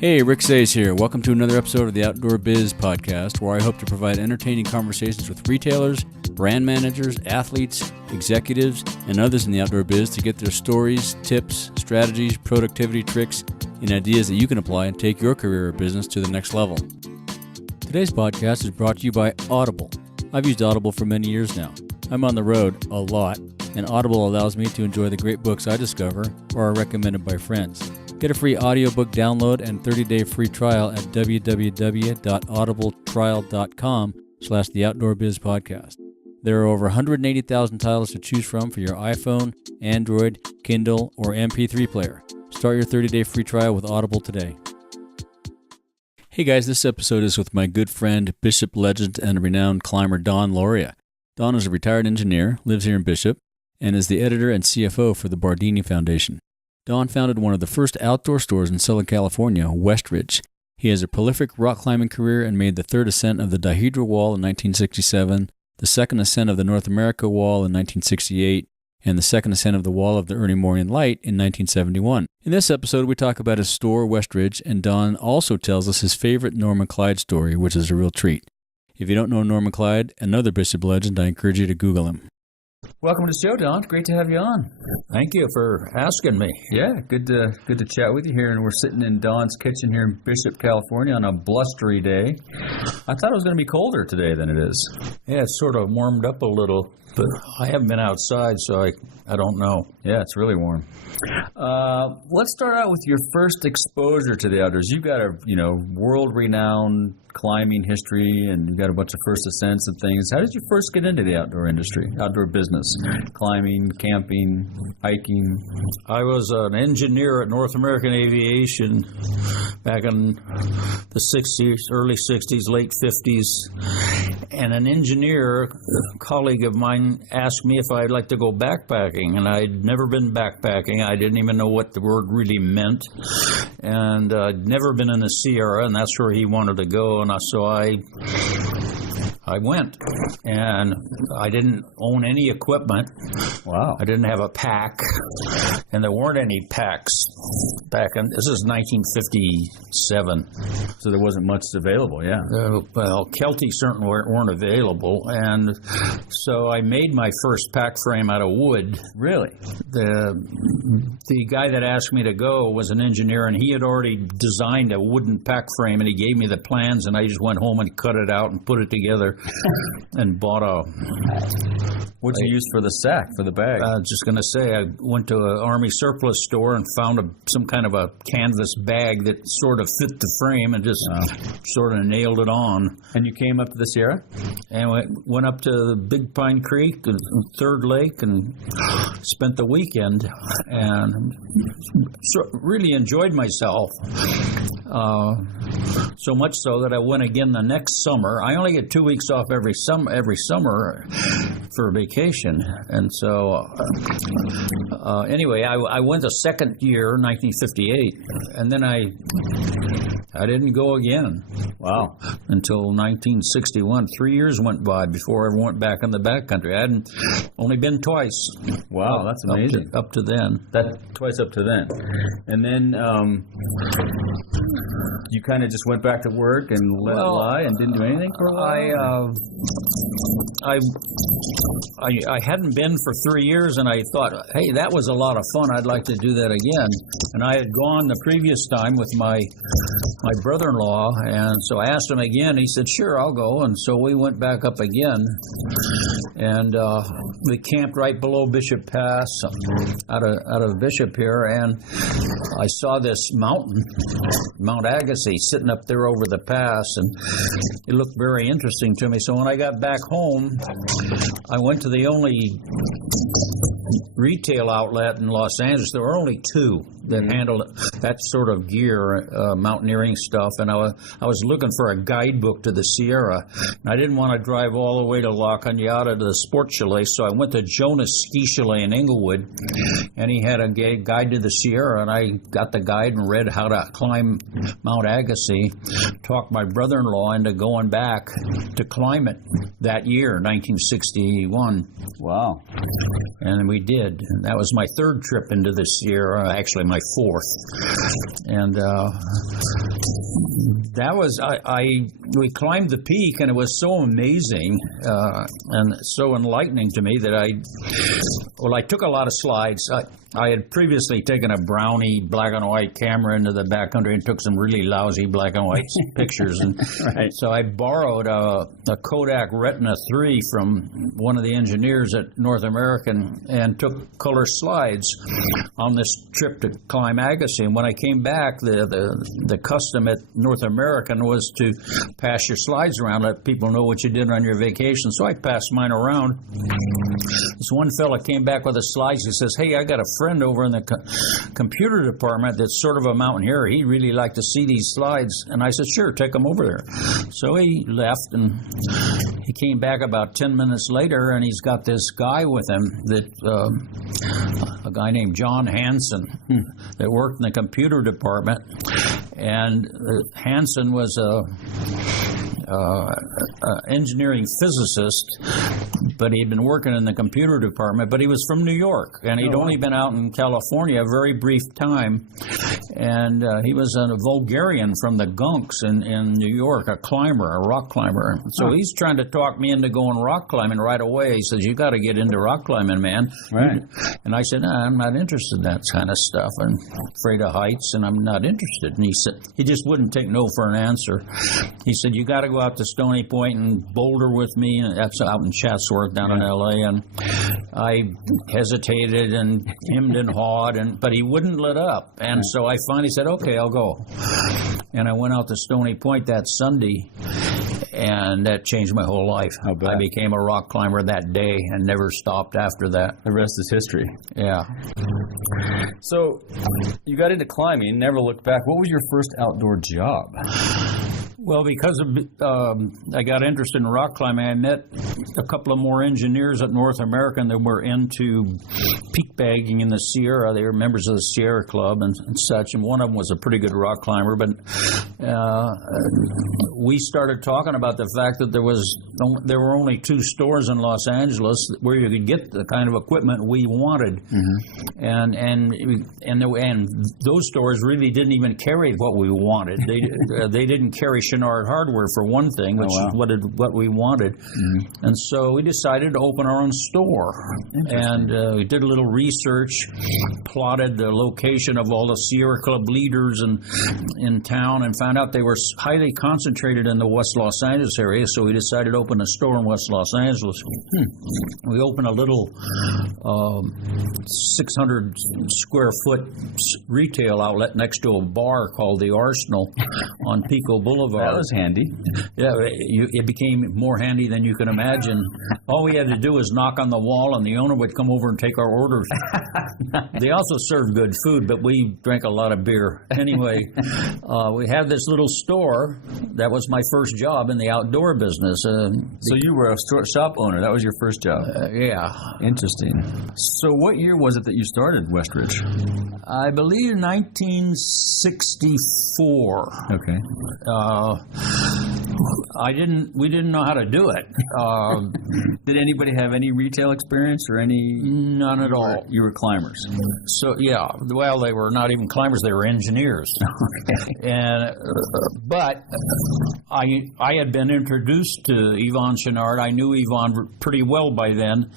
Hey, Rick Sayes here. Welcome to another episode of the Outdoor Biz Podcast, where I hope to provide entertaining conversations with retailers, brand managers, athletes, executives, and others in the outdoor biz to get their stories, tips, strategies, productivity tricks, and ideas that you can apply and take your career or business to the next level. Today's podcast is brought to you by Audible. I've used Audible for many years now. I'm on the road a lot, and Audible allows me to enjoy the great books I discover or are recommended by friends. Get a free audiobook download and 30-day free trial at www.audibletrial.com/theoutdoorbizpodcast. There are over 180,000 titles to choose from for your iPhone, Android, Kindle, or MP3 player. Start your 30-day free trial with Audible today. Hey guys, this episode is with my good friend, Bishop legend and renowned climber Don Lauria. Don is a retired engineer, lives here in Bishop, and is the editor and CFO for the Bardini Foundation. Don founded one of the first outdoor stores in Southern California, Westridge. He has a prolific rock climbing career and made the third ascent of the Dihedral Wall in 1967, the second ascent of the North America Wall in 1968, and the second ascent of the Wall of the Early Morning Light in 1971. In this episode, we talk about his store, Westridge, and Don also tells us his favorite Norman Clyde story, which is a real treat. If you don't know Norman Clyde, another Bishop legend, I encourage you to Google him. Welcome to the show, Don. Great to have you on. Thank you for asking me. Yeah, good to chat with you here. And we're sitting in Don's kitchen here in Bishop, California on a blustery day. I thought it was going to be colder today than it is. Yeah, it's sort of warmed up a little, but I haven't been outside, so I don't know. Yeah, it's really warm. Let's start out with your first exposure to the outdoors. You've got a world-renowned climbing history, and you've got a bunch of first ascents and things. How did you first get into the outdoor industry, outdoor business, climbing, camping, hiking? I was an engineer at North American Aviation back in the 60s, early 60s, late 50s, and an engineer, a colleague of mine, asked me if I'd like to go backpacking, and I'd never been backpacking. I didn't even know what the word really meant, and I'd never been in the Sierra, and that's where he wanted to go. And so I went, and I didn't own any equipment. Wow. I didn't have a pack, and there weren't any packs back in, this is 1957. So there wasn't much available, yeah. Well, Kelty certainly weren't available, and so I made my first pack frame out of wood. Really? The guy that asked me to go was an engineer, and he had already designed a wooden pack frame, and he gave me the plans, and I just went home and cut it out and put it together and bought a... What'd you use for the sack, for the bag? I was just going to say, I went to an Army surplus store and found some kind of a canvas bag that sort of fit the frame and just sort of nailed it on. And you came up to the Sierra? And went up to Big Pine Creek, Third Lake, and spent the weekend, and really enjoyed myself. So much so that I went again the next summer. I only get 2 weeks off every summer for vacation, and so anyway, I went the second year, 1958, and then I didn't go again. Wow. Until 1961. 3 years went by before I ever went back in the backcountry. I hadn't only been twice. Wow, that's amazing. Up to then. Twice up to then. And then you kind of just went back to work and let it lie and didn't do anything for a while? I hadn't been for 3 years, and I thought, hey, that was a lot of fun. I'd like to do that again. And I had gone the previous time with my brother-in-law, and so I asked him again. He said, sure, I'll go. And so we went back up again, and we camped right below Bishop Pass out of Bishop here, and I saw this mountain, Mount Agassiz, sitting up there over the pass, and it looked very interesting to me. So when I got back home, I went to the only retail outlet in Los Angeles. There were only two that handled that sort of gear, mountaineering stuff, and I was looking for a guidebook to the Sierra. And I didn't want to drive all the way to La Cañada to the sports chalet, so I went to Jonas Ski Chalet in Inglewood, and he had a guide to the Sierra, and I got the guide and read how to climb Mount Agassiz, talked my brother-in-law into going back to climb it that year, 1961. Wow. And we did. And that was my third trip into the Sierra, actually my fourth. And that was, we climbed the peak, and it was so amazing and so enlightening to me that I took a lot of slides. I had previously taken a Brownie black and white camera into the backcountry and took some really lousy black and white pictures. And Right. so I borrowed a Kodak Retina 3 from one of the engineers at North American and took color slides on this trip to climb Agassiz. And when I came back, the custom at North American was to pass your slides around, let people know what you did on your vacation. So I passed mine around. This one fella came back with the slides. He says, "Hey, I got a friend over in the computer department that's sort of a mountaineer. He'd really like to see these slides." And I said, "Sure, take them over there." So he left, and he came back about 10 minutes later, and he's got this guy with him, a guy named John Hansen, that worked in the computer department. And Hansen was a engineering physicist, but he'd been working in the computer department, but he was from New York, and he'd only been out in California a very brief time, and he was a Bulgarian from the Gunks in New York, a rock climber. So he's trying to talk me into going rock climbing right away. He says, "You got to get into rock climbing, man." Right. And I said, "No, I'm not interested in that kind of stuff. I'm afraid of heights, and I'm not interested." And he just wouldn't take no for an answer. He said, "You got to go out to Stony Point and boulder with me," and that's out in Chatsworth down in L.A. And I hesitated and hemmed and hawed, but he wouldn't let up. And so I finally said, "Okay, I'll go." And I went out to Stony Point that Sunday, and that changed my whole life. I became a rock climber that day and never stopped after that. The rest is history. Yeah. So you got into climbing, never looked back. What was your first outdoor job? Well, because I got interested in rock climbing, I met a couple of more engineers at North American that were into peak bagging in the Sierra. They were members of the Sierra Club and such, and one of them was a pretty good rock climber. But we started talking about the fact that there were only 2 stores in Los Angeles where you could get the kind of equipment we wanted, and those stores really didn't even carry what we wanted. They didn't carry Chenard hardware, for one thing, which is what we wanted. And so we decided to open our own store. And we did a little research, plotted the location of all the Sierra Club leaders in town, and found out they were highly concentrated in the West Los Angeles area. So we decided to open a store in West Los Angeles. We opened a little 600 square foot retail outlet next to a bar called the Arsenal on Pico Boulevard. That was handy. Yeah, it became more handy than you can imagine. All we had to do was knock on the wall, and the owner would come over and take our orders. They also served good food, but we drank a lot of beer. Anyway, we had this little store. That was my first job in the outdoor business. So you were a shop owner. That was your first job. Yeah. Interesting. So what year was it that you started Westridge? I believe 1964. Okay. We didn't know how to do it. Did anybody have any retail experience or any? None at all. You were climbers. So yeah, well, they were not even climbers; they were engineers. Okay. And but I had been introduced to Yvon Chenard. I knew Yvon pretty well by then,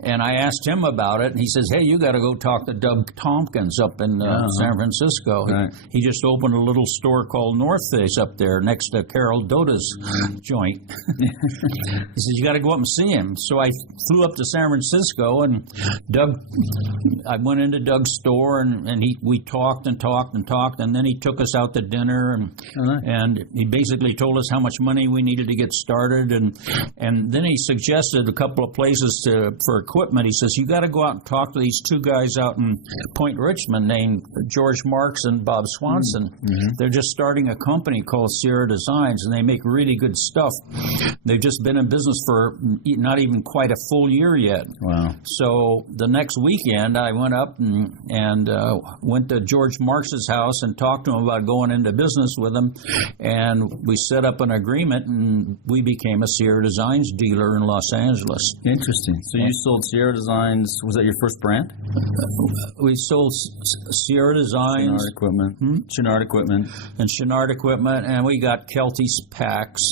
and I asked him about it. And he says, "Hey, you got to go talk to Doug Tompkins up in San Francisco. Right. He just opened a little store called North Face up there next to Carol Doda's joint." He says, "You got to go up and see him." So I flew up to San Francisco, and I went into Doug's store, and we talked and talked and talked, and then he took us out to dinner, and he basically told us how much money we needed to get started, and then he suggested a couple of places for equipment. He says, "You got to go out and talk to these 2 guys out in Point Richmond named George Marks and Bob Swanson. They're just starting a company called Sierra Designs, and they make really good stuff. They've just been in business for not even quite a full year yet. Wow. So the next weekend, I went up and went to George Marks's house and talked to him about going into business with him. And we set up an agreement, and we became a Sierra Designs dealer in Los Angeles. Interesting. So you sold Sierra Designs. Was that your first brand? We sold Sierra Designs. Chenard Equipment. Chenard Equipment. And Chenard Equipment, and we got Kelty's packs.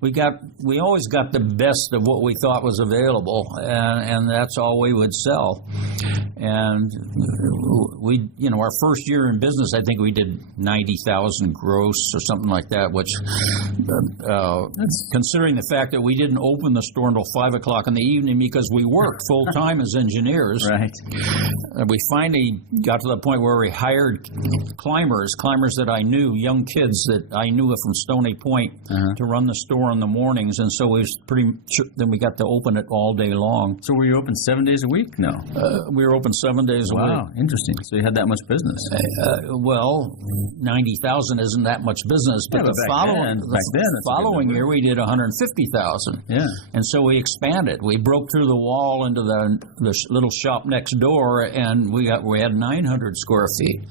We always got the best of what we thought was available, and that's all we would sell. And we, our first year in business, I think we did 90,000 gross or something like that, which, considering the fact that we didn't open the store until 5 o'clock in the evening because we worked full time as engineers. Right. We finally got to the point where we hired climbers that I knew, young kids that I knew from Stony Point, to run the store in the mornings, and so then we got to open it all day long. So were you open 7 days a week? No. We were open 7 days a week. Wow, interesting. So you had that much business. Well, 90,000 isn't that much business, but the following year we did 150,000. Yeah. And so we expanded. We broke through the wall into the little shop next door, and we had 900 square feet.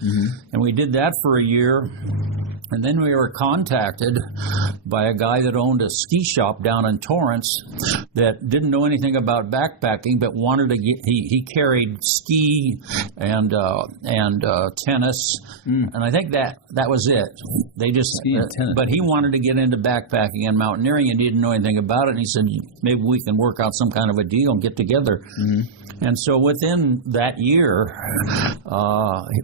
And we did that for a year. And then we were contacted by a guy that owned a ski shop down in Torrance that didn't know anything about backpacking, but wanted to get. He carried ski and tennis, and I think that was it. They just ski and tennis. But he wanted to get into backpacking and mountaineering and didn't know anything about it. And he said, maybe we can work out some kind of a deal and get together. And so within that year,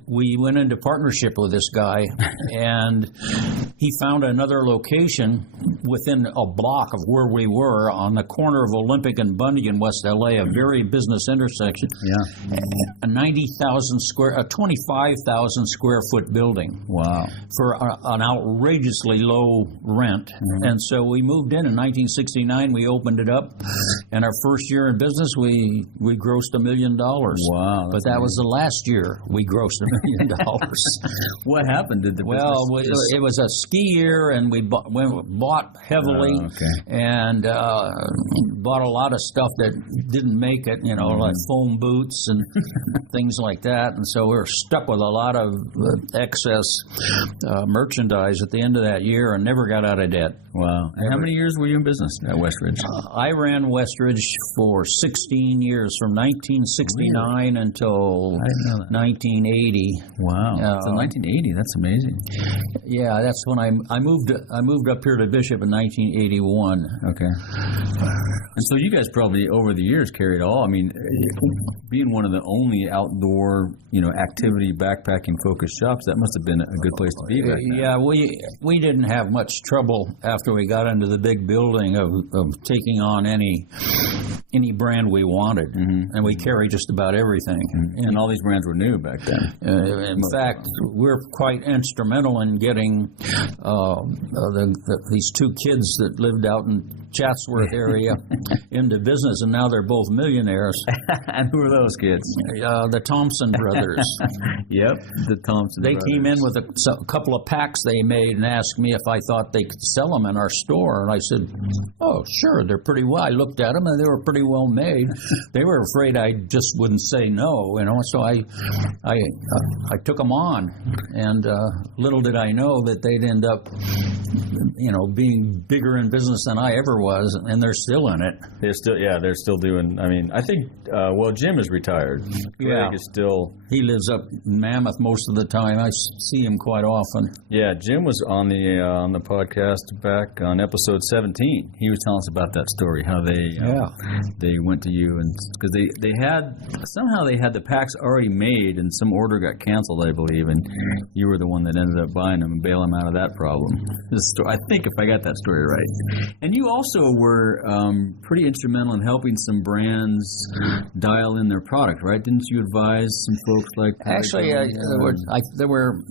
we went into partnership with this guy, and he found another location within a block of where we were on the corner of Olympic and Bundy in West LA, a very business intersection. Yeah. A 25,000 square foot building. Wow. For an outrageously low rent. And so we moved in 1969. We opened it up, and our first year in business, we grossed $1 million. Wow. But that was the last year we grossed $1 million. What happened? Did the business it was a ski year, and we bought heavily and bought a lot of stuff that didn't make it, like foam boots and things like that. And so we were stuck with a lot of excess merchandise at the end of that year and never got out of debt. Wow. And how many years were you in business at Westridge? I ran Westridge for 16 years, from 1969 until 1980. Wow. So 1980, that's amazing. Yeah, that's when I moved up here to Bishop in 1981. Okay. And so you guys probably over the years carried all. I mean, being one of the only outdoor, activity backpacking focused shops, that must have been a good place to be back then. Yeah, we didn't have much trouble after we got into the big building of taking on any brand we wanted, and we carried just about everything. And all these brands were new back then. In fact, we're quite instrumental in getting these two kids that lived out in Chatsworth area into business, and now they're both millionaires. And who are those kids? The Thompson brothers. Yep, the Thompson brothers. They came in with a couple of packs they made and asked me if I thought they could sell them in our store, and I said, oh, sure, they're pretty well. I looked at them, and they were pretty well made. They were afraid I just wouldn't say no, so I took them on, and little did I know that they'd end up, being bigger in business than I ever was, and they're still in it. They're still doing. I mean, I think. Jim is retired. Greg is still. He lives up in Mammoth most of the time. I see him quite often. Yeah, Jim was on the podcast back on episode 17. He was telling us about that story, how they went to you, and because they had the packs already made, and some order got canceled, I believe, and you were the one that ended up buying them and bailing them out of that problem. I think if I got that story right. And you also were pretty instrumental in helping some brands dial in their product, right? Didn't you advise some folks like? Actually, there were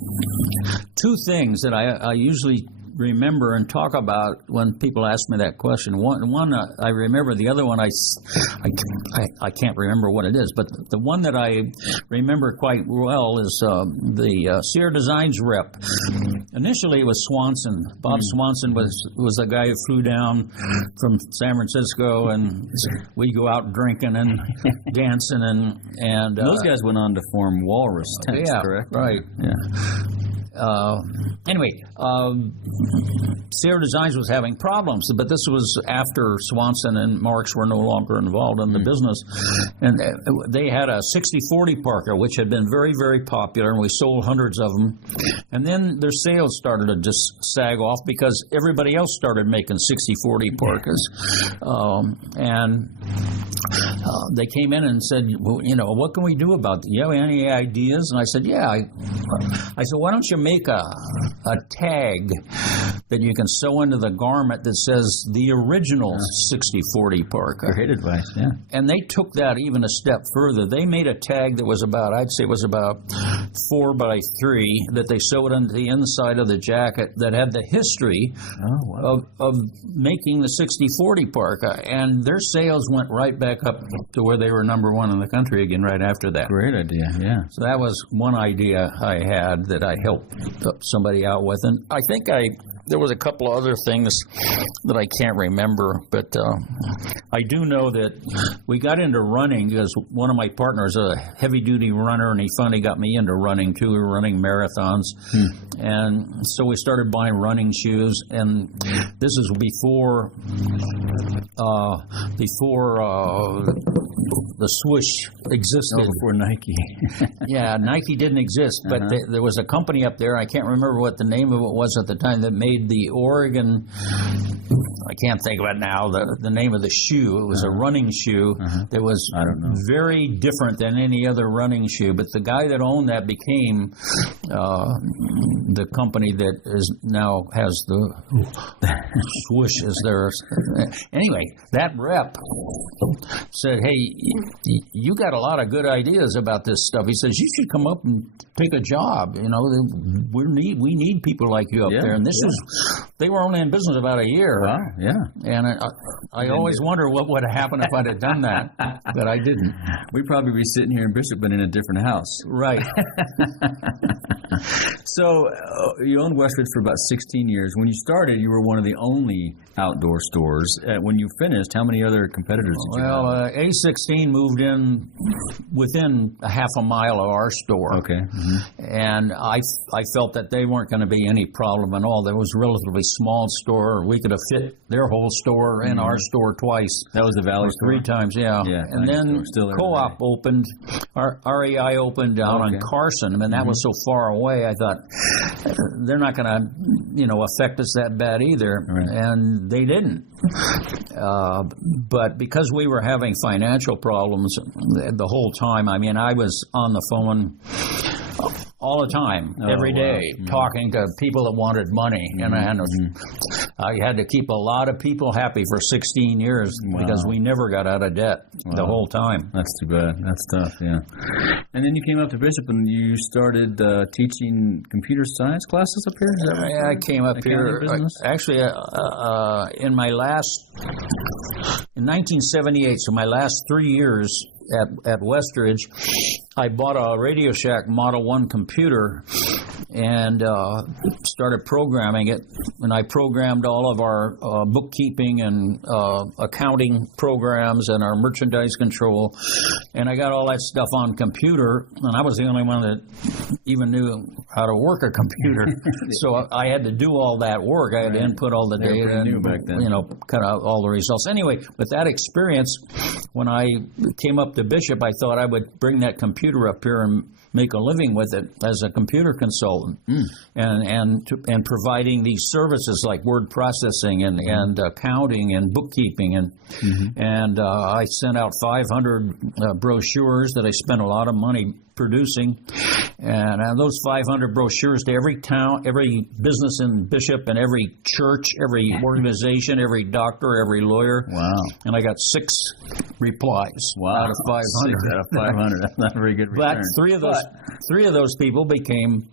two things that I usually remember and talk about when people ask me that question. One I remember. The other one I can't remember what it is. But the one that I remember quite well is the Sierra Designs rep. Initially, it was Swanson. Bob Swanson was the guy who flew down from San Francisco, and we go out drinking and dancing, and those guys went on to form Walrus Tents, correct? Right. Yeah. Anyway, Sierra Designs was having problems, but this was after Swanson and Marks were no longer involved in the business. And they had a 60-40 Parker, which had been very, very popular, and we sold hundreds of them. And then their sales started to just sag off because everybody else started making 60-40 Parkas. They came in and said, well, what can we do about that? You have any ideas? And I said, yeah. I said, why don't you make a tag that you can sew into the garment that says the original 60-40 Parker? Great advice, yeah. And they took that even a step further. They made a tag that was about 4 by 3 that they sewed into the inside of the jacket that had the history of making the 60-40 Parka. And their sales went right back up to where they were number one in the country again right after that. Great idea, yeah. So that was one idea I had that I helped somebody out with. And I think there was a couple of other things that I can't remember, but I do know that we got into running because one of my partners is a heavy-duty runner, and he finally got me into running, too. We were running marathons. And so we started buying running shoes, and this is before the swoosh existed. Before Nike. Yeah, Nike didn't exist, but there was a company up there, I can't remember what the name of it was at the time, that made the Oregon, I can't think of it now, the name of the shoe. It was a running shoe that was very different than any other running shoe, but the guy that owned that became the company that now has the swoosh as their... Anyway, that rep said, hey, you got a lot of good ideas about this stuff. He says, you should come up and take a job. We need people like you up there. And they were only in business about a year. Wow, yeah. And I always wonder what would have happened if I'd have done that, but I didn't. We'd probably be sitting here in Bishop, but in a different house. Right. So you owned Westridge for about 16 years. When you started, you were one of the only outdoor stores. When you finished, how many other competitors did you have? Well, A16 moved in within a half a mile of our store. Okay. And I felt that they weren't going to be any problem at all. There was a relatively small store. We could have fit their whole store in our store twice. That was the Valley store? 3 times, yeah. And then Co-op opened, REI opened down on Carson. I mean, that was so far away, I thought, they're not going to, affect us that bad either. Right. And they didn't. But because we were having financial problems the whole time, I mean, I was on the phone all the time, every day, talking to people that wanted money. And I had to keep a lot of people happy for 16 years because we never got out of debt the whole time. That's too bad. That's tough, yeah. And then you came up to Bishop and you started teaching computer science classes up here? Is that right? Yeah, I came up here. Actually, in 1978, so my last 3 years at Westridge, I bought a Radio Shack Model 1 computer and started programming it. And I programmed all of our bookkeeping and accounting programs and our merchandise control. And I got all that stuff on computer, and I was the only one that even knew how to work a computer. So I had to do all that work. I had to input all the data and, back then. cut out all the results. Anyway, with that experience, when I came up to Bishop, I thought I would bring that computer up here and make a living with it as a computer consultant, and providing these services like word processing and accounting and bookkeeping and I sent out 500 brochures that I spent a lot of money producing. And those 500 brochures to every town, every business in Bishop, and every church, every organization, every doctor, every lawyer. Wow. And I got 6 replies out of 500. 6 out of 500. That's not a very good return. But three of those people became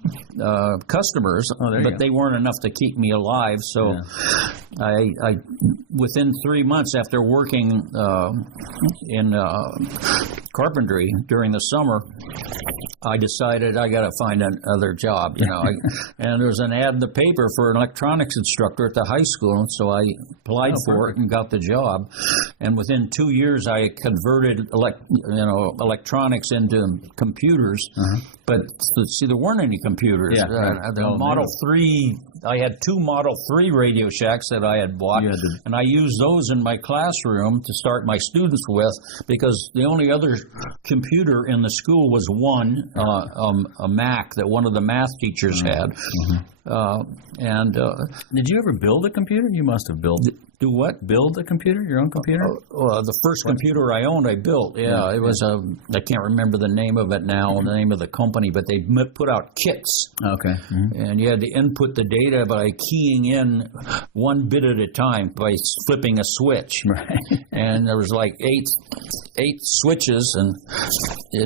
customers, but they weren't enough to keep me alive. So I within 3 months after working in carpentry during the summer, I decided I got to find another job, and there was an ad in the paper for an electronics instructor at the high school, and so I applied for it and got the job. And within 2 years, I converted electronics into computers. But see, there weren't any computers. The Model 3. I had 2 Model 3 Radio Shacks that I had bought, and I used those in my classroom to start my students with, because the only other computer in the school was one, a Mac that one of the math teachers had. Did you ever build a computer? You must have built. Do what? Build a computer? Your own computer? The first computer I owned, I built. It was I can't remember the name of it now, the name of the company, but they put out kits. Okay. And you had to input the data by keying in 1 bit at a time by flipping a switch. Right. And there was like eight switches, and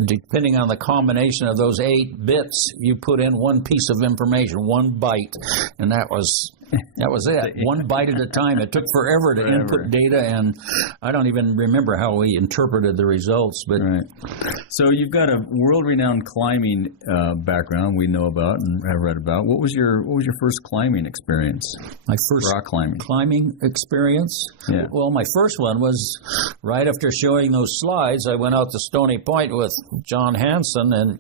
depending on the combination of those 8 bits, you put in 1 piece of information, 1 byte, and that was it. 1 byte at a time. It took forever to input data, and I don't even remember how we interpreted the results. But So you've got a world-renowned climbing background we know about and have read about. What was your first climbing experience? My first rock climbing experience? Yeah. Well, my first one was right after showing those slides. I went out to Stony Point with John Hansen and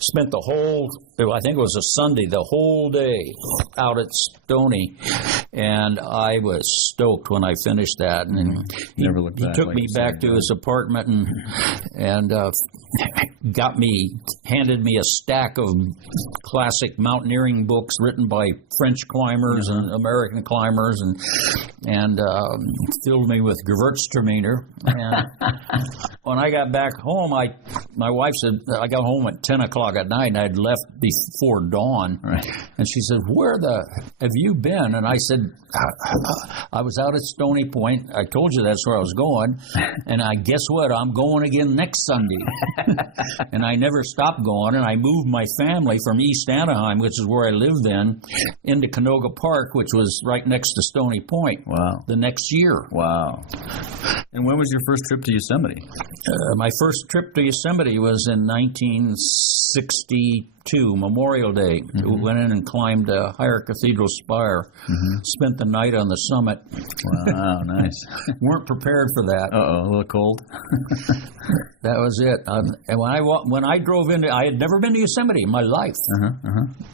spent the whole, I think it was a Sunday, the whole day out at Stony, and I was stoked when I finished that. And he took me back to his apartment and handed me a stack of classic mountaineering books written by French climbers and American climbers, and filled me with Gewürztraminer. And when I got back home, my wife said, I got home at 10 o'clock at night, and I'd left before dawn. Right. And she said, where have you been? And I said, I was out at Stony Point. I told you that's where I was going. And I guess what? I'm going again next Sunday. And I never stopped going. And I moved my family from East Anaheim, which is where I lived then, into Canoga Park, which was right next to Stony Point. Wow. The next year. Wow. And when was your first trip to Yosemite? My first trip to Yosemite was in 1962, Memorial Day. Went in and climbed Higher Cathedral Spire. Spent the night on the summit. Wow, nice. Weren't prepared for that. A little cold. That was it. And when I drove into, I had never been to Yosemite in my life.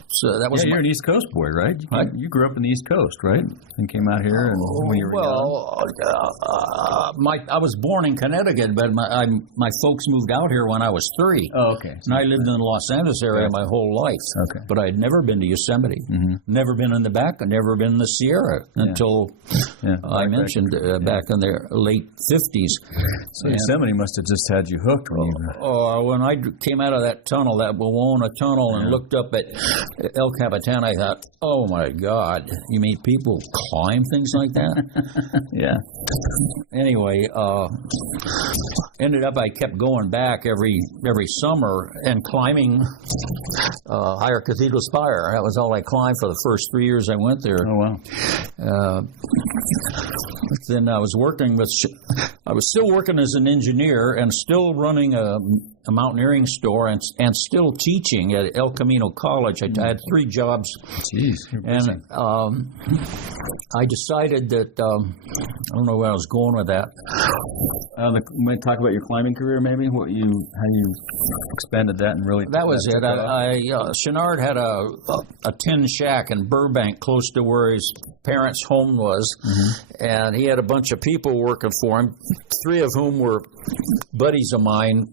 So that was. You're an East Coast boy, right? You grew up in the East Coast, right? And came out here and when you were young. I was born in Connecticut, but my folks moved out here when I was 3. Oh, okay. And I lived in the Los Angeles area my whole life. Okay. But I had never been to Yosemite. Never been in the back. Never been in the Sierra until I mentioned back in the late 50s. So Yosemite must have just had you hooked when I came out of that tunnel, that Wawona tunnel, and looked up at El Capitan, I thought, oh my God, you mean people climb things like that? Yeah. Anyway, ended up I kept going back every summer and climbing Higher Cathedral Spire. That was all I climbed for the first 3 years I went there. Oh, wow. Then I was still working as an engineer and still running a mountaineering store and still teaching at El Camino College. I had 3 jobs. Jeez, and I decided that I don't know where I was going with that. May talk about your climbing career, maybe how you expanded that and really. That was it. Chenard had a tin shack in Burbank, close to where his parents' home was, and he had a bunch of people working for him. 3 of whom were buddies of mine.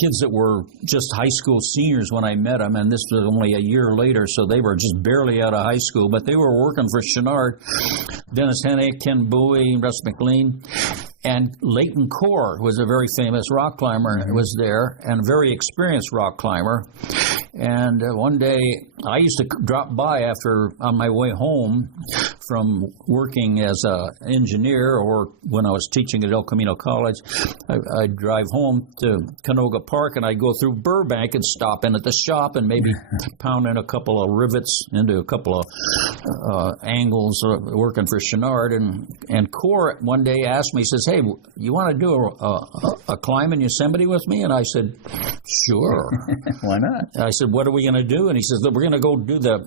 Kids that were just high school seniors when I met them, and this was only a year later, so they were just barely out of high school, but they were working for Chenard. Dennis Hennig, Ken Bowie, Russ McLean. And Leighton Core was a very famous rock climber, was there, and a very experienced rock climber. And one day, I used to drop by on my way home from working as an engineer, or when I was teaching at El Camino College, I'd drive home to Canoga Park, and I'd go through Burbank and stop in at the shop and maybe pound in a couple of rivets into a couple of angles working for Chenard. And Core one day asked me, he says, "Hey, you want to do a climb in Yosemite with me?" And I said, "Sure." Why not? I said, "What are we going to do?" And he says, "We're going to go do the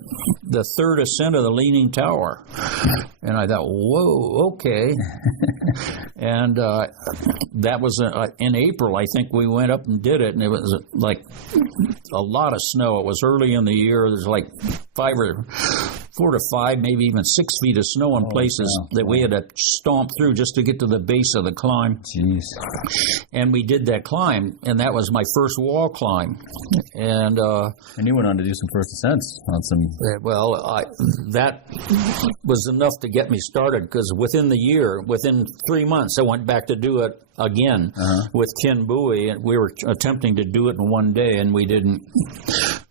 third ascent of the Leaning Tower." And I thought, whoa, okay. And that was in April. I think we went up and did it, and it was like a lot of snow. It was early in the year. There's like 4 to 5, maybe even 6 feet of snow in places that we had to stomp through just to get to the base of the climb. Jeez. And we did that climb, and that was my first wall climb. And you went on to do some first ascents on some. That was enough to get me started, because within 3 months, I went back to do it again with Ken Bowie, and we were attempting to do it in one day, and we didn't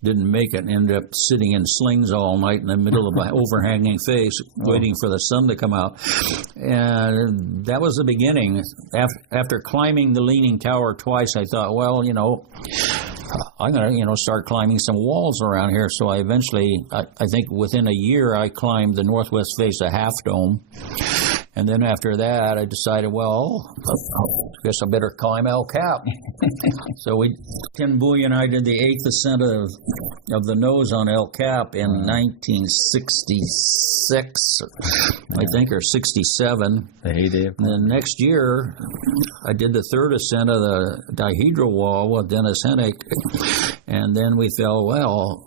make it. Ended up sitting in slings all night in the middle of my overhanging face, waiting for the sun to come out. And that was the beginning. After climbing the Leaning Tower twice, I thought, well, I'm going to, start climbing some walls around here. So I eventually, I think within a year, I climbed the northwest face of Half Dome. And then after that, I decided, well, I guess I better climb El Cap. So Ken Bowie and I did the 8th ascent of the nose on El Cap in 1966, I think, or 67. The heyday. And then next year, I did the 3rd ascent of the dihedral wall with Dennis Hennick. And then we felt, well,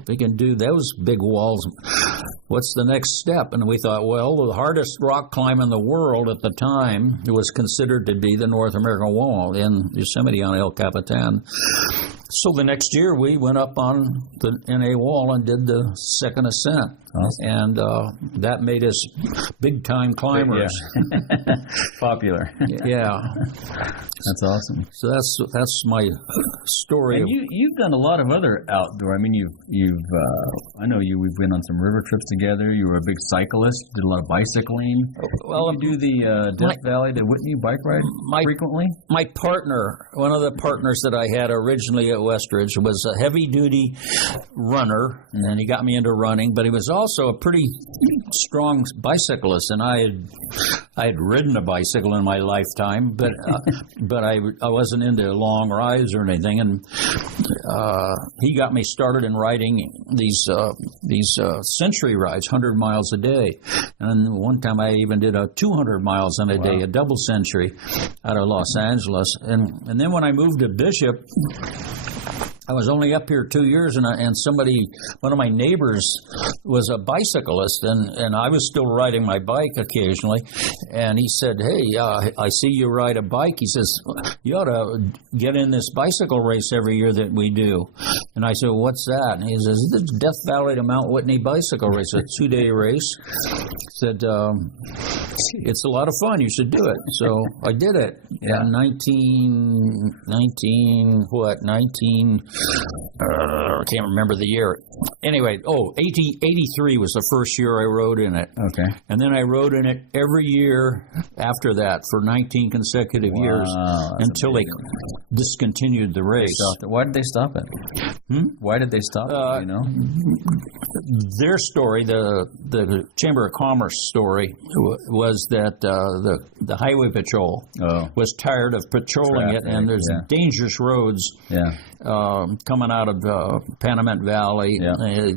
if we can do those big walls, what's the next step? And we thought, well, the hardest rock climb in the world at the time was considered to be the North American Wall in Yosemite on El Capitan. So the next year, we went up on the NA wall and did the 2nd ascent. Awesome. And that made us big-time climbers. Yeah. Popular. Yeah. That's awesome. So that's my story. And you've done a lot of other outdoor. I mean, I know we've been on some river trips together. You were a big cyclist. Did a lot of bicycling. Well, did you do the Death Valley to Whitney bike ride frequently? My partner, one of the partners that I had originally at Westridge, was a heavy-duty runner, and he got me into running, but he was also a pretty strong bicyclist, and I had ridden a bicycle in my lifetime, but I wasn't into long rides or anything, and he got me started in riding these century rides, 100 miles a day, and one time I even did a 200 miles in a day, a double century out of Los Angeles, and then when I moved to Bishop, I was only up here 2 years, and one of my neighbors was a bicyclist, and I was still riding my bike occasionally, and he said, "Hey, I see you ride a bike." He says, "You ought to get in this bicycle race every year that we do." And I said, "What's that?" And he says, "It's Death Valley to Mount Whitney bicycle race, a 2-day race." He said, "It's a lot of fun. You should do it." So I did it. Yeah. I can't remember the year. Anyway, 83 was the first year I rode in it. Okay. And then I rode in it every year after that for 19 consecutive years until they discontinued the race. Why did they stop it? Why did they stop it? Their story, the Chamber of Commerce story, was that the Highway Patrol was tired of patrolling it, and there's dangerous roads coming out of Panamint Valley. Yeah. They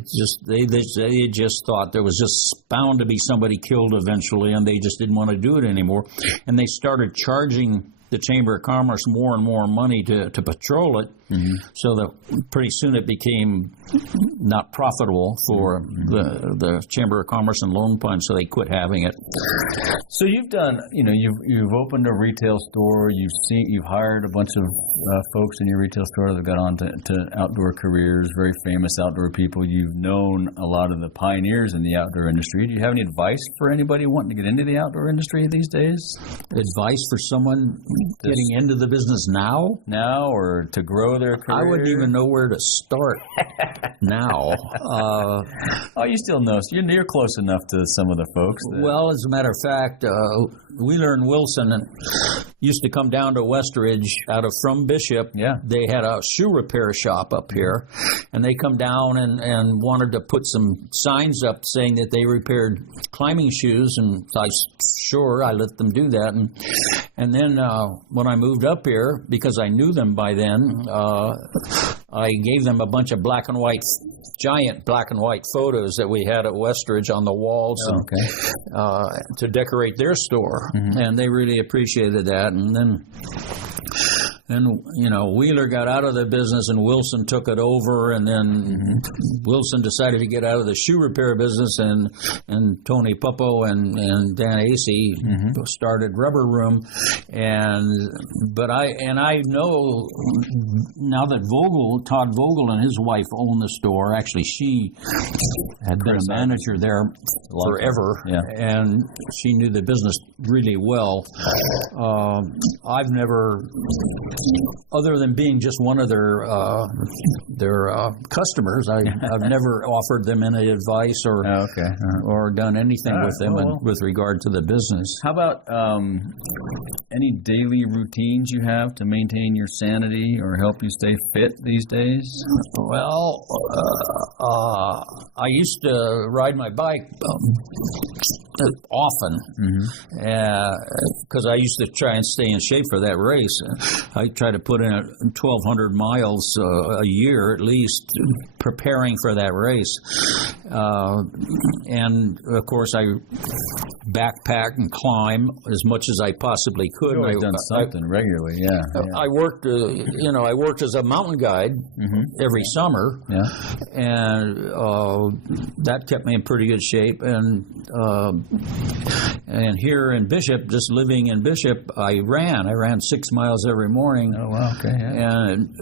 just thought there was just bound to be somebody killed eventually, and they just didn't want to do it anymore. And they started charging the Chamber of Commerce more and more money to patrol it. So that pretty soon it became not profitable for the Chamber of Commerce and Lone Pine, so they quit having it. So you've done, you've opened a retail store. You've hired a bunch of folks in your retail store that have got on to outdoor careers, very famous outdoor people. You've known a lot of the pioneers in the outdoor industry. Do you have any advice for anybody wanting to get into the outdoor industry these days? Advice for someone getting into the business now, or to grow their career? I wouldn't even know where to start now. You still know. You're close enough to some of the folks. Well, as a matter of fact, Wheeler and Wilson used to come down to Westridge from Bishop. Yeah. They had a shoe repair shop up here, and they come down and wanted to put some signs up saying that they repaired climbing shoes, and I let them do that. And then when I moved up here, because I knew them by then, I gave them a bunch of giant black and white photos that we had at Westridge on the walls to decorate their store. And they really appreciated that. And then Wheeler got out of the business and Wilson took it over, and then Wilson decided to get out of the shoe repair business, and Tony Puppo and Dan Acey started Rubber Room, but I know now that Todd Vogel and his wife own the store. Actually, she had been a manager there forever, and she knew the business really well. I've never, other than being just one of their customers, I've never offered them any advice or done anything with them with regard to the business. How about any daily routines you have to maintain your sanity or help you stay fit these days? Well, I used to ride my bike often, because I used to try and stay in shape for that race. I try to put in 1,200 miles a year at least, preparing for that race. And of course, I backpack and climb as much as I possibly could. You've done something regularly, I worked, I worked as a mountain guide every summer, and that kept me in pretty good shape. And here in Bishop, just living in Bishop, I ran 6 miles every morning. Oh wow, okay. Yeah. And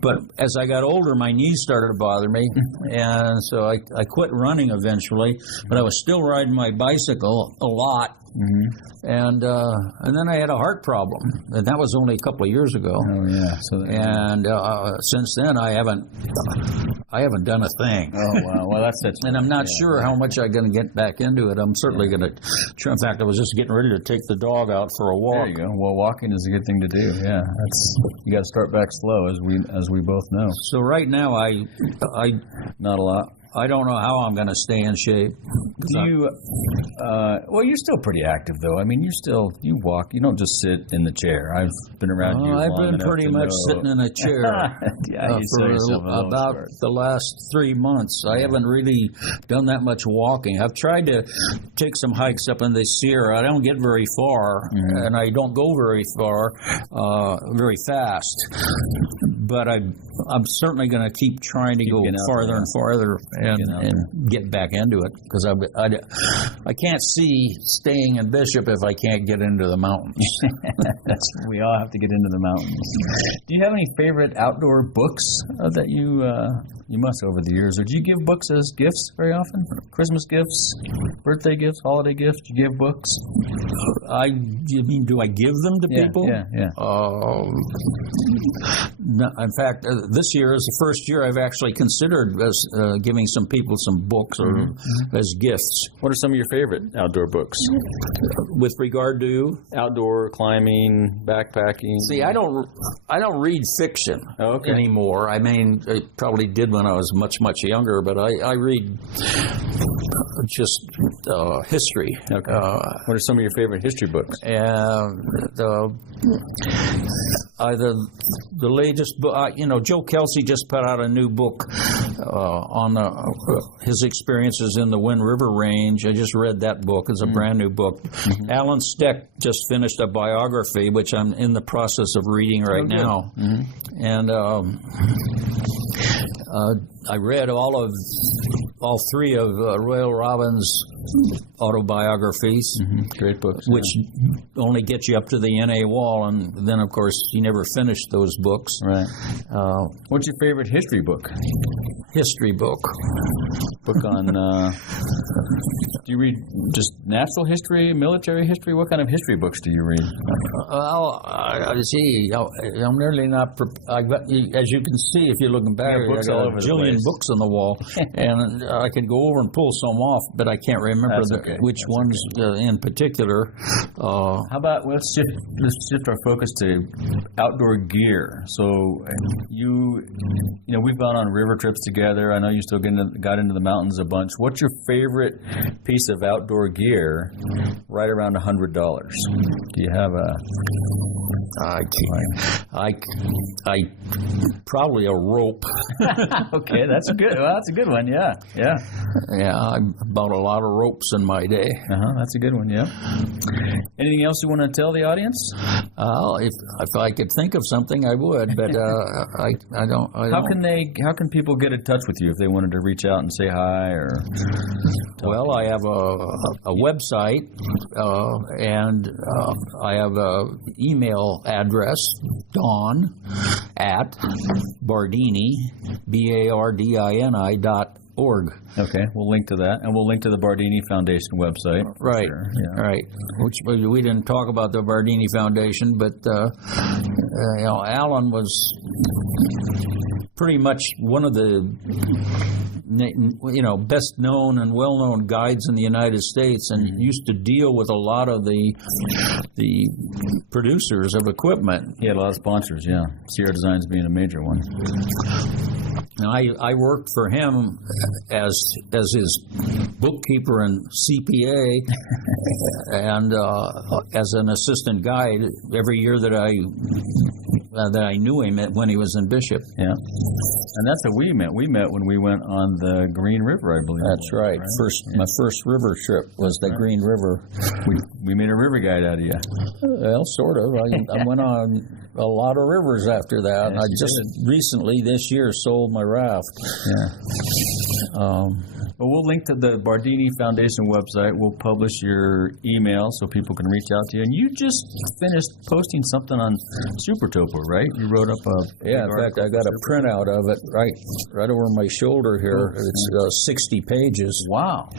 but as I got older, my knees started to bother me, and so I quit running eventually. But I was still riding my bicycle a lot. And then I had a heart problem, and that was only a couple of years ago. Oh yeah. And since then I haven't done a thing. Oh wow. Well, that's and I'm not sure how much I'm going to get back into it. I'm certainly going to. In fact, I was just getting ready to take the dog out for a walk. There you go. Well, walking is a good thing to do. Yeah, you got to start back slow, as we both know. So right now I not a lot. I don't know how I'm going to stay in shape. Do you? Well, you're still pretty active, though. I mean, you walk. You don't just sit in the chair. I've been around you. I've been pretty much sitting in a chair for about the last 3 months. I haven't really done that much walking. I've tried to take some hikes up in the Sierra. I don't get very far, and I don't go very far, very fast. But I'm certainly going to keep trying to go farther and farther and get back into it, because I can't see staying in Bishop if I can't get into the mountains. We all have to get into the mountains. Do you have any favorite outdoor books that you must over the years? Or do you give books as gifts very often? Christmas gifts, birthday gifts, holiday gifts? Do you give books? Do I give them to people? Yeah. No, in fact, this year is the first year I've actually considered giving some people some books or as gifts. What are some of your favorite outdoor books? With regard to outdoor climbing, backpacking. See, I don't read fiction anymore. I mean, I probably did when I was much younger, but I read just history. Okay. What are some of your favorite history books? Either the latest book, Joe Kelsey just put out a new book on his experiences in the Wind River Range. I just read that book. It's a brand new book. Mm-hmm. Alan Steck just finished a biography, which I'm in the process of reading right now. Mm-hmm. And I read all three of Royal Robbins' autobiographies. Mm-hmm. Great books. Which only get you up to the N.A. Wall, and then, of course, he never finished those books. Right. What's your favorite history book? History book. Book on, do you read just natural history, military history? What kind of history books do you read? I'm really not, as you can see, if you're looking back, books all over a jillion books on the wall, and I could go over and pull some off, but I can't remember which ones in particular. How about, let's shift our focus to outdoor gear. So we've gone on river trips together. I know you still got into the mountains a bunch. What's your favorite piece of outdoor gear right around $100? Do you have a... I probably a rope. Okay, that's a good one. Yeah. I bought a lot of ropes in my day. That's a good one. Yeah. Anything else you want to tell the audience? If I could think of something, I would, but I don't. How can people get in touch with you if they wanted to reach out and say hi or? Well, I have a website, and I have an email address, Don at Bardini, BARDINI.org. Okay, we'll link to that, and we'll link to the Bardini Foundation website. Right, sure. Yeah. Right. Which we didn't talk about the Bardini Foundation, but Alan was pretty much one of the best known and well known guides in the United States, and used to deal with a lot of the producers of equipment. He had a lot of sponsors. Yeah, Sierra Designs being a major one. Now, I worked for him as his bookkeeper and CPA, and as an assistant guide every year that I knew him when he was in Bishop. Yeah, and that's how we met. We met when we went on the Green River, I believe. That's right. My first river trip was the Green River. We made a river guide out of you. Well, sort of. I went on a lot of rivers after that. Yes, I just recently this year sold my raft. Yeah. Well, we'll link to the Bardini Foundation website. We'll publish your email so people can reach out to you. And you just finished posting something on Super Topo, right? You wrote up a... Yeah, in fact, I got a printout of it right over my shoulder here. It's 60 pages. Wow.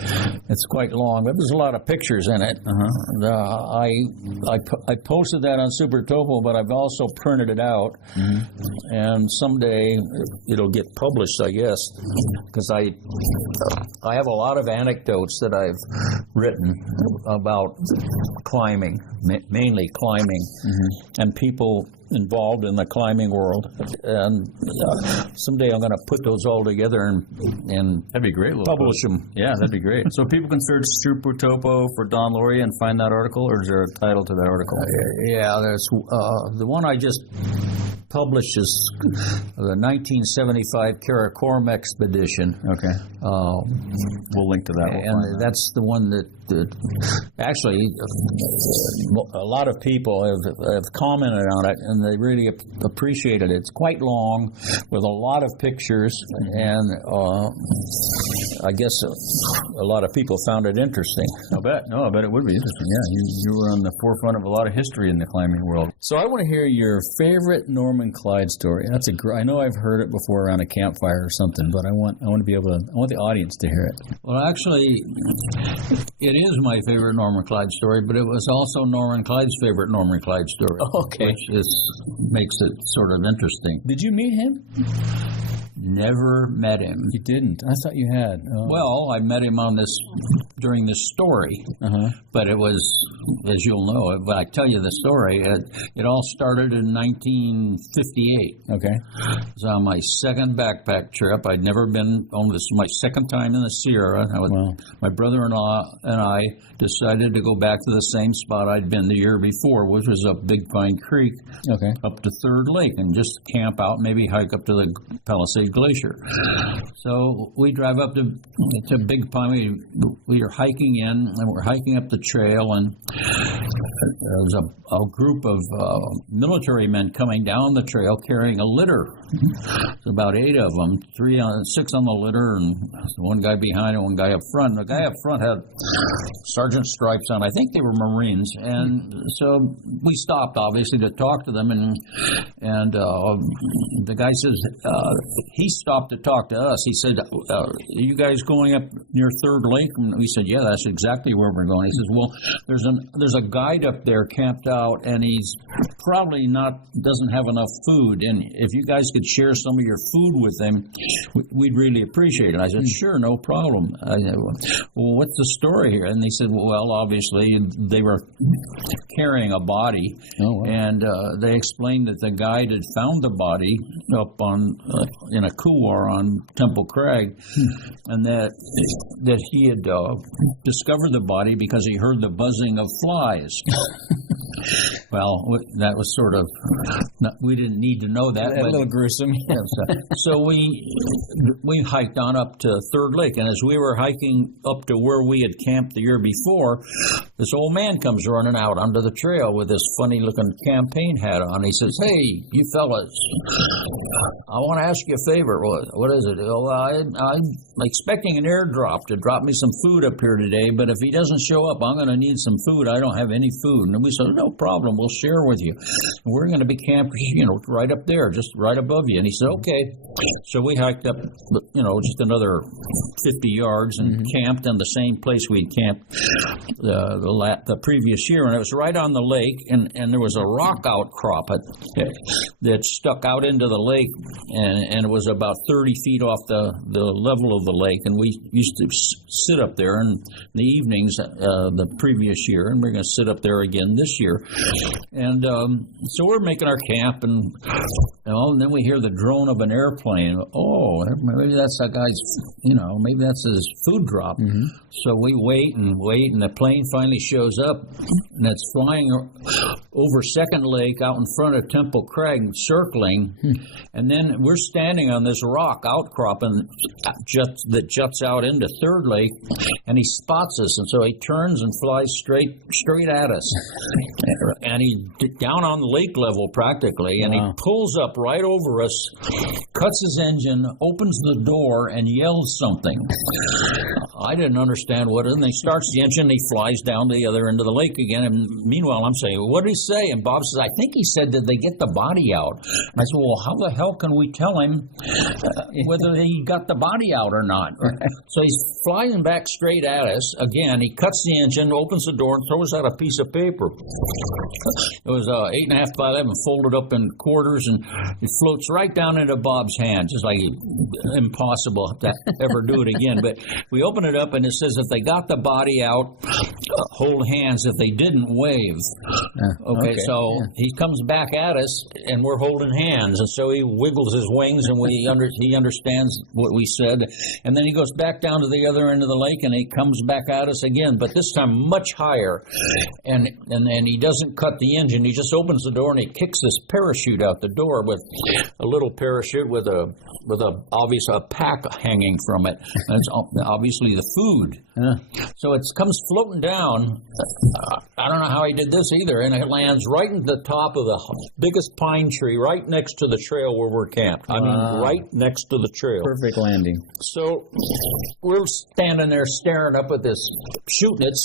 It's quite long. There's a lot of pictures in it. I posted that on Super Topo, but I've also printed it out. Mm-hmm. And someday it'll get published, I guess, because I have a lot of anecdotes that I've written about climbing, mainly climbing, and people involved in the climbing world. And someday I'm going to put those all together and that'd be great. Publish them. Yeah, that'd be great. So people can search Super Topo for Don Lauria and find that article, or is there a title to that article? Yeah, there's the one I just published is the 1975 Karakoram expedition. Okay. We'll link to that. And that's the one that actually a lot of people have commented on it, and they really appreciated it. It's quite long with a lot of pictures, and I guess a lot of people found it interesting. I bet it would be interesting. Yeah, you were on the forefront of a lot of history in the climbing world. So I want to hear your favorite Norman Clyde story. I know I've heard it before around a campfire or something, but I want the audience to hear it. Well, actually, it is my favorite Norman Clyde story, but it was also Norman Clyde's favorite Norman Clyde story. Okay. Which makes it sort of interesting. Did you meet him? Never met him. You didn't? I thought you had. Oh. Well, I met him during this story, but it was as you'll know, but I tell you the story. It all started in 1958. Okay. It was on my second backpack trip. I'd never been on this. My second time in the Sierra. My brother-in-law and I decided to go back to the same spot I'd been the year before, which was up Big Pine Creek, up to Third Lake, and just camp out, maybe hike up to the Palisade Glacier. So we drive up to Big Pine. We are hiking in, and we're hiking up the trail, and there was a group of military men coming down the trail carrying a litter. There's about 8 of them, 6 on the litter, and one guy behind and one guy up front. And the guy up front had sergeant stripes on. I think they were Marines, and so we stopped obviously to talk to them. And the guy says he stopped to talk to us. He said, "Are you guys going up near Third Lake?" And we said, "Yeah, that's exactly where we're going." He says, "Well, there's a guide up there camped out, and he's probably doesn't have enough food. And if you guys could share some of your food with him, we'd really appreciate it." I said, "Sure, no problem." I said, "Well, what's the story here?" And they said, "Well, obviously they were carrying a body." Oh, wow. And they explained that the guide had found the body up on in a couloir on Temple Crag, and that he had discovered the body because he heard the buzzing of flies. Well, that was sort of, we didn't need to know that. A little gruesome. So we hiked on up to Third Lake, and as we were hiking up to where we had camped the year before, this old man comes running out onto the trail with this funny-looking campaign hat on. He says, "Hey, you fellas, I want to ask you a favor." What is it? "Well, I'm expecting an airdrop to drop me some food up here today, but if he doesn't show up, I'm going to need some food. I don't have any food." And we said, "No problem. We'll share with you. We're going to be camped, right up there, just right above you." And he said, "Okay." So we hiked up, just another 50 yards and camped in the same place we camped the previous year. And it was right on the lake, and there was a rock outcrop that stuck out into the lake, and it was about 30 feet off the level of the lake. And we used to sit up there in the evenings the previous year, and we're going to sit up there again this year. And so we're making our camp, and then we hear the drone of an airplane. Oh, maybe that's that guy's, maybe that's his food drop. So we wait, and the plane finally shows up, and it's flying over Second Lake out in front of Temple Crag, circling. And then we're standing on this rock outcrop that juts out into Third Lake, and he spots us, and so he turns and flies straight at us. And he's down on the lake level practically, and he pulls up right over us, cuts his engine, opens the door, and yells something. I didn't understand what it is, and he starts the engine, and he flies down to the other end of the lake again. And meanwhile, I'm saying, "What did he say?" And Bob says, "I think he said, did they get the body out?" I said, "Well, how the hell can we tell him whether he got the body out or not?" So he's flying back straight at us. Again, he cuts the engine, opens the door, and throws out a piece of paper. It was 8.5 by 11, folded up in quarters, and it floats right down into Bob's hand, just like impossible to ever do it again. But we open it up, and it says, "If they got the body out, hold hands. If they didn't, wave." Okay, so he comes back at us, and we're holding hands. And so he wiggles his wings, and he understands what we said. And then he goes back down to the other end of the lake, and he comes back at us again, but this time much higher. And he doesn't cut the engine. He just opens the door, and he kicks this parachute out the door, with a little parachute with a pack hanging from it. And it's obviously the food. So it comes floating down. I don't know how he did this either, and it lands right in the top of the biggest pine tree right next to the trail where we're camped. I mean, right next to the trail. Perfect landing. So we're standing there staring up at this, shooting it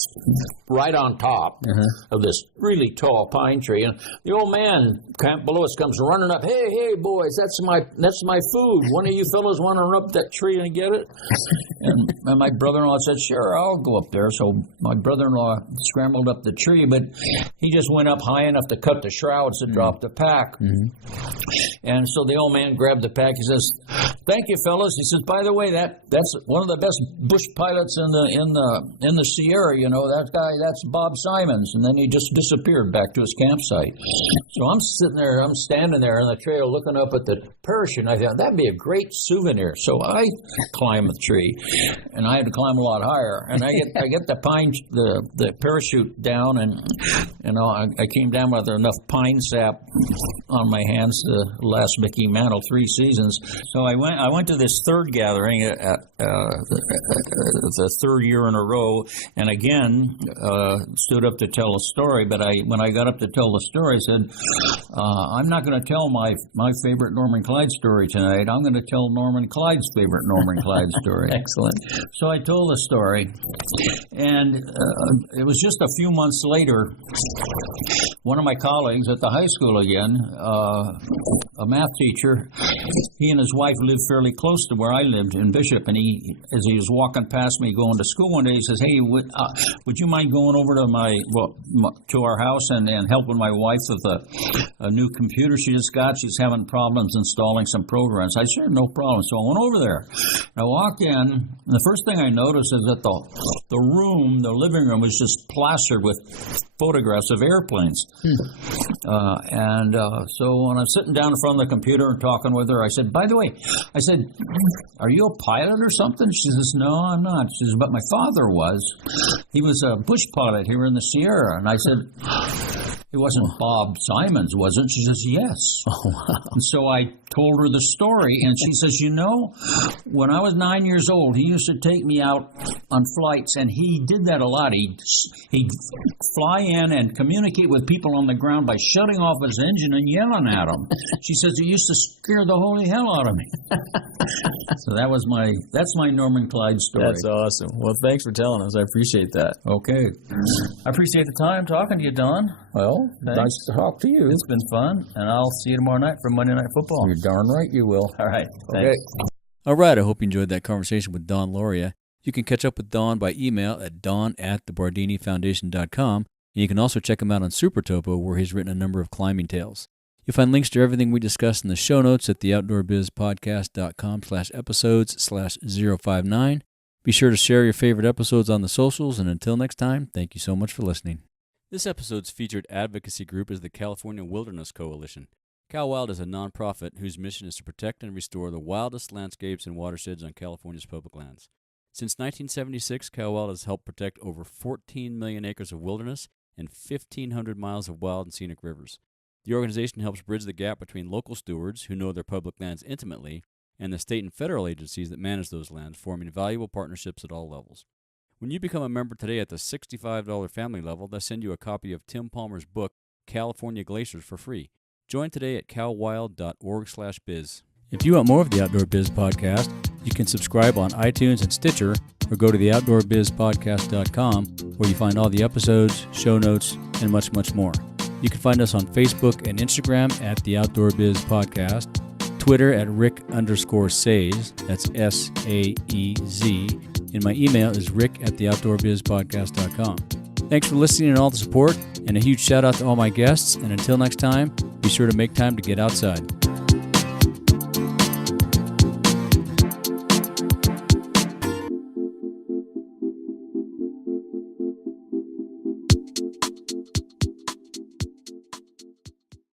right on top of this really tall pine tree, and the old man camped below us comes running up. Hey, boys, that's my food. One of you fellows want to run up that tree and get it?" And my brother-in-law said, "Sure, I'll go up there." So my brother-in-law scrambled up the tree, but he just went up high enough to cut the shrouds to drop the pack. And so the old man grabbed the pack. He says, "Thank you, fellas." He says, "By the way, that's one of the best bush pilots in the Sierra. You know, that guy, that's Bob Simons." And then he just disappeared back to his campsite. So I'm standing there on the trail looking up at the parachute, and I thought, that'd be a great souvenir. So I climb the tree, and I had to climb a lot higher. And I get the parachute down, and I came down with enough pine sap on my hands to last Mickey Mantle 3 seasons. So I went to this third gathering at the third year in a row, and again stood up to tell a story. But when I got up to tell the story, I said, "I'm not going to tell my favorite Norman Clyde story tonight. I'm going to tell Norman Clyde's favorite Norman Clyde story." Excellent. So I told the story, and it was just a few months later, one of my colleagues at the high school again, a math teacher, he and his wife lived fairly close to where I lived in Bishop, and as he was walking past me going to school one day, he says, "Hey, would you mind going over to our house and helping my wife with a new computer she just got? She's having problems installing some programs." I said, "Sure, no problem." So I went over there. I walked in, and the first thing I noticed is that the living room was just plastered with photographs of airplanes. So when I'm sitting down in front of the computer and talking with her, I said, "By the way," I said, "are you a pilot or something?" She says, "No, I'm not." She says, "But my father was. He was a bush pilot here in the Sierra." And I said, "It wasn't Bob Simons, was it?" She says, "Yes." Oh, wow. And so I told her the story, and she says, "When I was 9 years old, he used to take me out on flights, and he did that a lot. He'd fly in and communicate with people on the ground by shutting off his engine and yelling at them." She says, "It used to scare the holy hell out of me." So that's my Norman Clyde story. That's awesome. Well, thanks for telling us. I appreciate that. Okay. I appreciate the time talking to you, Don. Well, Thanks. nice to talk to you. It's been fun, and I'll see you tomorrow night for Monday Night Football. You're darn right you will. All right. Okay. Thanks. All right. I hope you enjoyed that conversation with Don Lauria. You can catch up with Don by email at don@thebardinifoundation.com, and you can also check him out on Super Topo, where he's written a number of climbing tales. You'll find links to everything we discussed in the show notes at theoutdoorbizpodcast.com/episodes/059. Be sure to share your favorite episodes on the socials, and until next time, thank you so much for listening. This episode's featured advocacy group is the California Wilderness Coalition. Cal Wild is a nonprofit whose mission is to protect and restore the wildest landscapes and watersheds on California's public lands. Since 1976, Cal Wild has helped protect over 14 million acres of wilderness and 1,500 miles of wild and scenic rivers. The organization helps bridge the gap between local stewards who know their public lands intimately and the state and federal agencies that manage those lands, forming valuable partnerships at all levels. When you become a member today at the $65 family level, they'll send you a copy of Tim Palmer's book, California Glaciers, for free. Join today at calwild.org/biz. If you want more of the Outdoor Biz Podcast, you can subscribe on iTunes and Stitcher, or go to theoutdoorbizpodcast.com, where you find all the episodes, show notes, and much, much more. You can find us on Facebook and Instagram at The Outdoor Biz Podcast, Twitter at Rick_Saez, that's S-A-E-Z, and my email is rick@theoutdoorbizpodcast.com. Thanks for listening and all the support, and a huge shout out to all my guests, and until next time, be sure to make time to get outside.